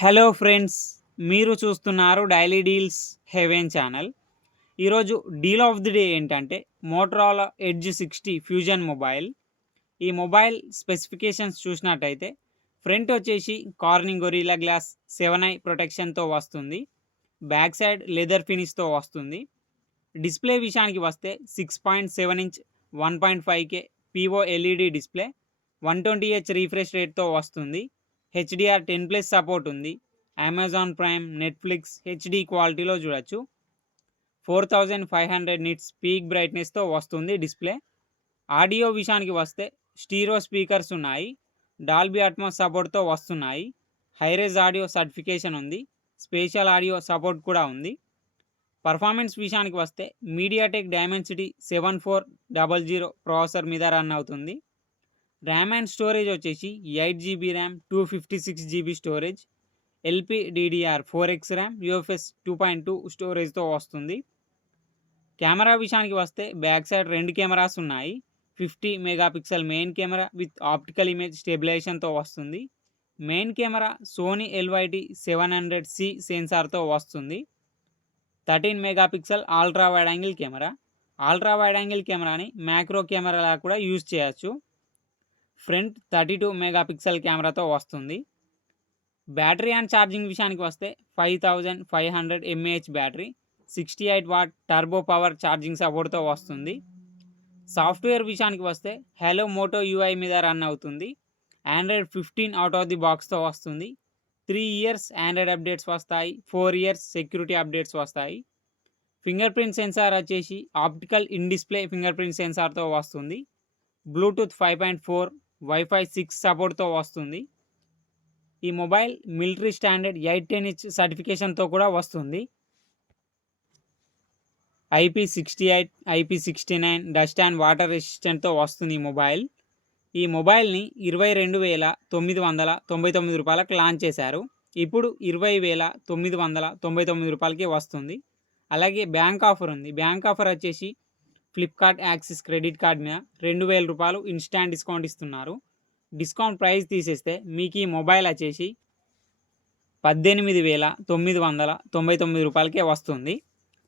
Hello friends, మీరు చూస్తున్నారు daily deals haven channel. ఈరోజు డీల్ ఆఫ్ ది డే ఏంటంటే మోటరోలా ఎడ్జ్ 60 ఫ్యూజన్ మొబైల్. ఈ మొబైల్ స్పెసిఫికేషన్స్ చూసినట్టయితే ఫ్రంట్ వచ్చేసి కార్నింగ్ గొరిల్లా గ్లాస్ 7i ప్రొటెక్షన్తో వస్తుంది. బ్యాక్ సైడ్ లెదర్ ఫినిష్తో వస్తుంది. డిస్ప్లే విషయానికి వస్తే 6.7 inch 1.5K PO LED display 120Hz refresh రేట్తో వస్తుంది. HDR10+ సపోర్ట్ ఉంది. అమెజాన్ ప్రైమ్, నెట్ఫ్లిక్స్ హెచ్డి క్వాలిటీలో చూడొచ్చు. 4500 నిట్స్ పీక్ బ్రైట్నెస్తో వస్తుంది డిస్ప్లే. ఆడియో విషయానికి వస్తే స్టీరియో స్పీకర్స్ ఉన్నాయి. డాల్బీ అట్మాస్ సపోర్ట్తో వస్తున్నాయి. హైరేజ్ ఆడియో సర్టిఫికేషన్ ఉంది. స్పేషల్ ఆడియో సపోర్ట్ కూడా ఉంది. పర్ఫార్మెన్స్ విషయానికి వస్తే మీడియాటెక్ డైమెన్సిటీ 7400 ప్రాసెసర్ మీద రన్ అవుతుంది. ర్యామ్ అండ్ స్టోరేజ్ వచ్చేసి 8GB RAM, 256GB storage, LPDDR4X RAM, UFS 2.2 స్టోరేజ్తో వస్తుంది. కెమెరా విషయానికి వస్తే బ్యాక్ సైడ్ 2 కెమెరాస్ ఉన్నాయి. 50 megapixel main camera with optical image స్టెబిలైజేషన్తో వస్తుంది. Main camera Sony LYT 700C సెన్సార్తో వస్తుంది. 13 megapixel ultra wide angle camera. Ultra wide angle కెమెరాని మ్యాక్రో కెమెరాలా కూడా యూజ్ చేయొచ్చు. ఫ్రంట్ 32 మెగాపిక్సెల్ కెమెరాతో వస్తుంది. బ్యాటరీ అండ్ ఛార్జింగ్ విషయానికి వస్తే 5500 mAh battery, 68 watt turbo power charging సపోర్ట్తో వస్తుంది. సాఫ్ట్వేర్ విషయానికి వస్తే హలో మోటో UI మీద రన్ అవుతుంది. ఆండ్రాయిడ్ 15 అవుట్ ఆఫ్ ది బాక్స్తో వస్తుంది. 3 ఇయర్స్ ఆండ్రాయిడ్ అప్డేట్స్ వస్తాయి. 4 ఇయర్స్ సెక్యూరిటీ అప్డేట్స్ వస్తాయి. ఫింగర్ ప్రింట్ సెన్సార్ వచ్చేసి optical in display fingerprint సెన్సార్తో వస్తుంది. బ్లూటూత్ 5.4, వైఫై 6 సపోర్ట్తో వస్తుంది. ఈ మొబైల్ మిలిటరీ స్టాండర్డ్ 810H సర్టిఫికేషన్తో కూడా వస్తుంది. IP68, IP69 dust and water రెసిస్టెంట్తో వస్తుంది ఈ మొబైల్. ఈ మొబైల్ని 22,999 రూపాయలకు లాంచ్ చేశారు. ఇప్పుడు 20,999 రూపాయలకి వస్తుంది. అలాగే బ్యాంక్ ఆఫర్ ఉంది. బ్యాంక్ ఆఫర్ వచ్చేసి ఫ్లిప్కార్ట్ యాక్సిస్ క్రెడిట్ కార్డ్ మీద 2000 రూపాయలు ఇన్స్టాంట్ డిస్కౌంట్ ఇస్తున్నారు. డిస్కౌంట్ ప్రైస్ తీసేస్తే మీకు ఈ మొబైల్ వచ్చేసి 18,999 రూపాయలకే వస్తుంది.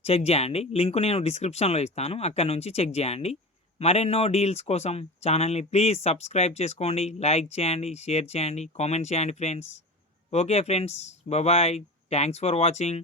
చెక్ చేయండి. లింక్ నేను డిస్క్రిప్షన్లో ఇస్తాను, అక్కడ నుంచి చెక్ చేయండి. మరెన్నో డీల్స్ కోసం ఛానల్ని ప్లీజ్ సబ్స్క్రైబ్ చేసుకోండి, లైక్ చేయండి, షేర్ చేయండి, కామెంట్ చేయండి friends. Okay friends, bye. Thanks for watching.